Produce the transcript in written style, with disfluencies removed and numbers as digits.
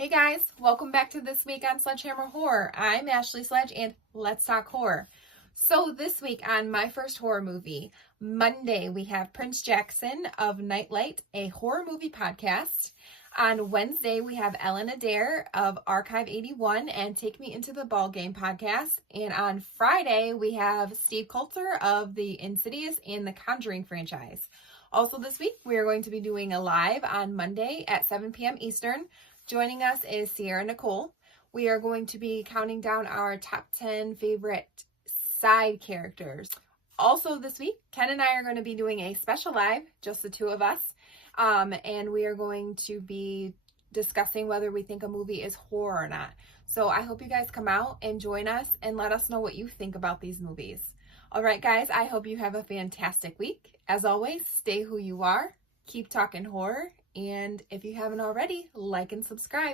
Hey guys, welcome back to This Week on Sledgehammer Horror. I'm Ashley Sledge and let's talk horror. So this week on My First Horror Movie, Monday we have Prince Jackson of Nightlight, a horror movie podcast. On Wednesday we have Ellen Adair of Archive 81 and Take Me Into the Ball Game podcast. And on Friday we have Steve Coulter of the Insidious and the Conjuring franchise. Also this week we are going to be doing a live on Monday at 7 p.m. Eastern. Joining us is Sierra Nicole. We are going to be counting down our top 10 favorite side characters. Also this week, Ken and I are going to be doing a special live, just the two of us. And we are going to be discussing whether we think a movie is horror or not. So I hope you guys come out and join us and let us know what you think about these movies. All right, guys, I hope you have a fantastic week. As always, stay who you are, keep talking horror, and if you haven't already, like and subscribe.